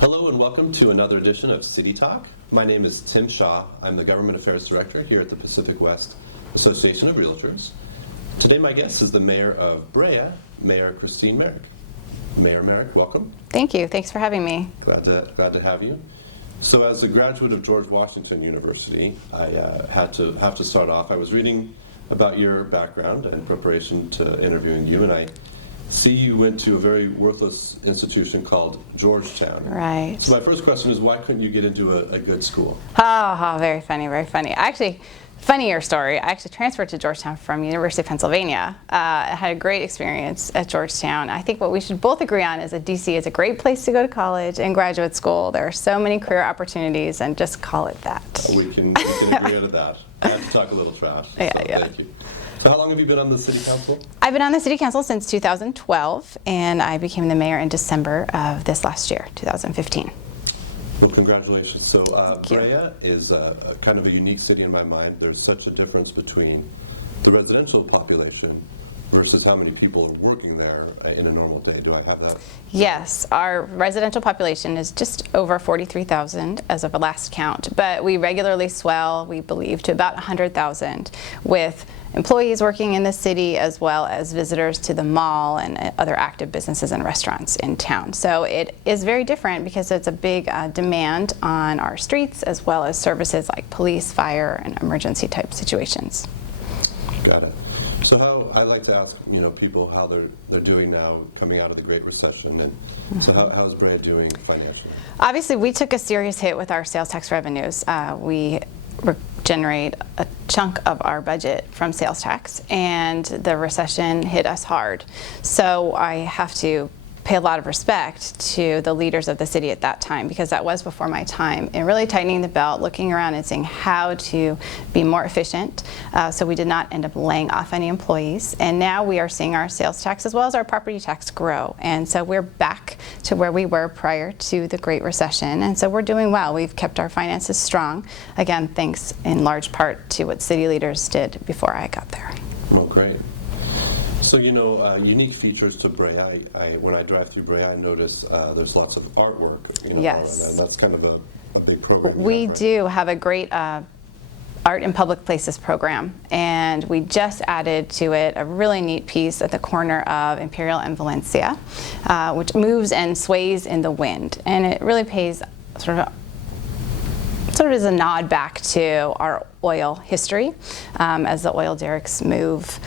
Hello and welcome to another edition of CityTalk. My name is Tim Shaw. I'm the Government Affairs Director here at the Pacific West Association of Realtors. Today my guest is the Mayor of Brea, Mayor Christine Marick. Mayor Marick, welcome. Thank you. Thanks for having me. Glad to have you. So as a graduate of George Washington University, I have to start off. I was reading about your background in preparation to interviewing you, and I see you went to a very worthless institution called Georgetown. Right. So my first question is, why couldn't you get into a good school? Oh, very funny, very funny. Actually, funnier story. I actually transferred to Georgetown from University of Pennsylvania. I had a great experience at Georgetown. I think what we should both agree on is that DC is a great place to go to college and graduate school. There are so many career opportunities, and just call it that. We can agree to that. I have to talk a little trash. Yeah. Thank you. So how long have you been on the City Council? I've been on the City Council since 2012, and I became the mayor in December of this last year, 2015. Well, congratulations. So Thank you. Brea is a kind of a unique city in my mind. There's such a difference between the residential population versus how many people are working there in a normal day. Do I have that? Yes, our residential population is just over 43,000 as of a last count, but we regularly swell, we believe, to about 100,000 with employees working in the city as well as visitors to the mall and other active businesses and restaurants in town. So it is very different because it's a big demand on our streets as well as services like police, fire, and emergency type situations. Got it. So how I like to ask people how they're doing now coming out of the Great Recession, and so how's Brea doing financially? Obviously, we took a serious hit with our sales tax revenues. We generate a chunk of our budget from sales tax, and the recession hit us hard. So I have to pay a lot of respect to the leaders of the city at that time, because that was before my time, and really tightening the belt, looking around and seeing how to be more efficient. So we did not end up laying off any employees, and now we are seeing our sales tax as well as our property tax grow, and so we're back to where we were prior to the Great Recession, and so we're doing well. We've kept our finances strong, again thanks in large part to what city leaders did before I got there. Oh, great. So, unique features to Brea. When I drive through Brea, I notice there's lots of artwork. Yes. And that's kind of a big program. We do have a great Art in Public Places program, and we just added to it a really neat piece at the corner of Imperial and Valencia, which moves and sways in the wind. And it really pays sort of as a nod back to our oil history, as the oil derricks move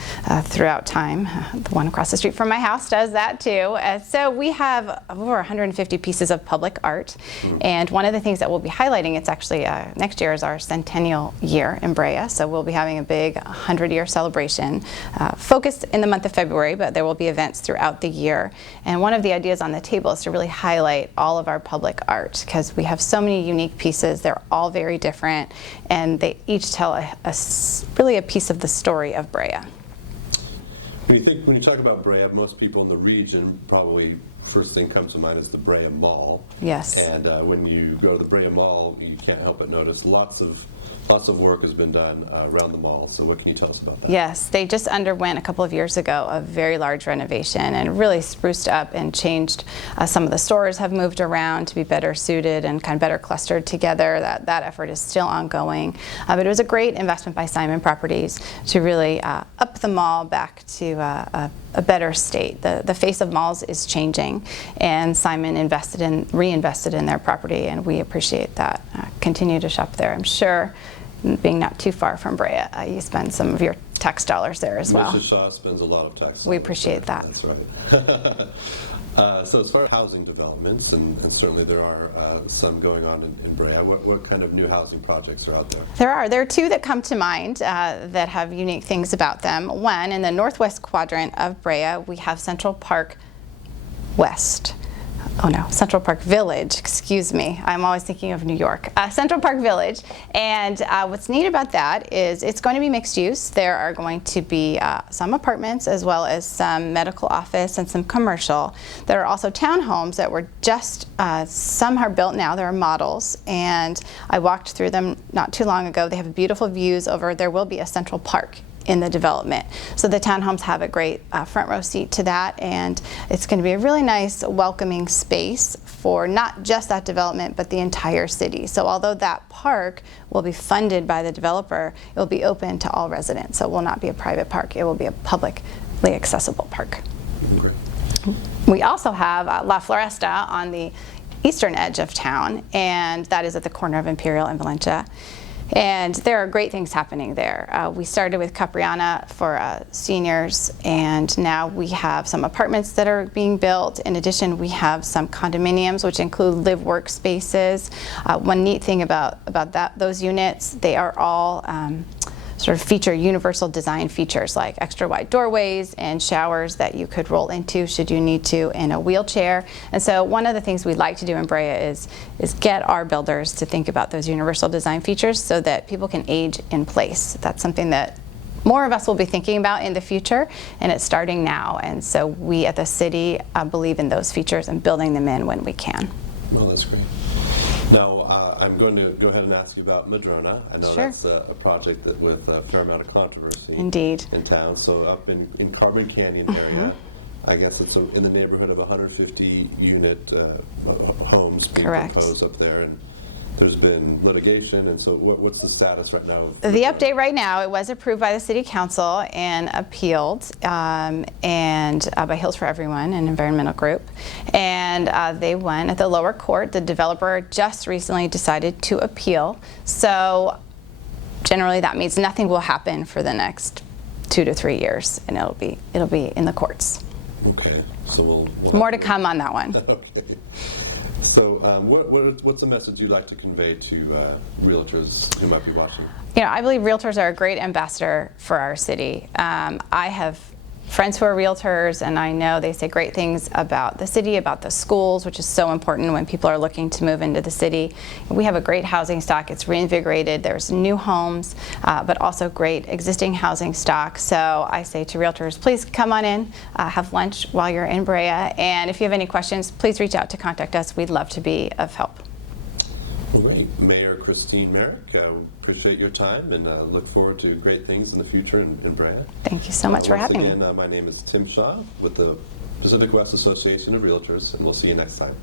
throughout time. The one across the street from my house does that too. So we have over 150 pieces of public art, and one of the things that we'll be highlighting, it's actually next year is our centennial year in Brea, so we'll be having a big 100-year celebration focused in the month of February, but there will be events throughout the year. And one of the ideas on the table is to really highlight all of our public art, because we have so many unique pieces. They're all very different, and they each tell really a piece of the story of Brea. When you talk about Brea, most people in the region probably first thing comes to mind is the Brea Mall. Yes. And when you go to the Brea Mall, you can't help but notice lots of work has been done around the mall. So what can you tell us about that? Yes, they just underwent a couple of years ago a very large renovation and really spruced up and changed. Some of the stores have moved around to be better suited and kind of better clustered together. That effort is still ongoing. But it was a great investment by Simon Properties to really up the mall back to a better state. The face of malls is changing, and Simon reinvested in their property, and we appreciate that. Continue to shop there. I'm sure, being not too far from Brea, you spend some of your tax dollars there as well. Mr. Shaw spends a lot of tax. We appreciate that. That's right. So as far as housing developments, and certainly there are some going on in Brea, what kind of new housing projects are out there? There are two that come to mind that have unique things about them. One, in the northwest quadrant of Brea, we have Central Park West. Oh no, Central Park Village, excuse me. I'm always thinking of New York. Central Park Village, and what's neat about that is it's going to be mixed use. There are going to be some apartments as well as some medical office and some commercial. There are also townhomes that were just, some are built now, there are models, and I walked through them not too long ago. They have beautiful views over, there will be a Central Park in the development. So the townhomes have a great front row seat to that, and it's going to be a really nice welcoming space for not just that development but the entire city. So although that park will be funded by the developer, it will be open to all residents. So it will not be a private park, it will be a publicly accessible park. Great. We also have La Floresta on the eastern edge of town, and that is at the corner of Imperial and Valencia. And there are great things happening there. We started with Capriana for seniors, and now we have some apartments that are being built. In addition, we have some condominiums, which include live-work spaces. One neat thing about those units, they are all sort of feature universal design features like extra wide doorways and showers that you could roll into should you need to in a wheelchair. And so one of the things we'd like to do in Brea is get our builders to think about those universal design features so that people can age in place. That's something that more of us will be thinking about in the future, and it's starting now. And so we at the city believe in those features and building them in when we can. Well, that's great. Now, I'm going to go ahead and ask you about Madrone. I know Sure. that's a project that with a fair amount of controversy Indeed. in town. So up in Carbon Canyon area, I guess it's in the neighborhood of 150 unit homes being Correct. proposed up there. And there's been litigation, and so what's the status right now? The update right now, it was approved by the City Council and appealed and by Hills for Everyone, an environmental group, and they won at the lower court. The developer just recently decided to appeal, so generally that means nothing will happen for the next 2 to 3 years, and it'll be in the courts. Okay, so we'll More to come on that one. Okay. So what's the message you'd like to convey to realtors who might be watching? You know, I believe realtors are a great ambassador for our city. I have friends who are realtors, and I know they say great things about the city, about the schools, which is so important when people are looking to move into the city. We have a great housing stock. It's reinvigorated. There's new homes, but also great existing housing stock. So I say to realtors, please come on in, have lunch while you're in Brea, and if you have any questions, please reach out to contact us. We'd love to be of help. Well, great. Mayor Christine Marick, appreciate your time and look forward to great things in the future in Brea. Thank you so much for having me. Once again, my name is Tim Shaw with the Pacific West Association of Realtors, and we'll see you next time.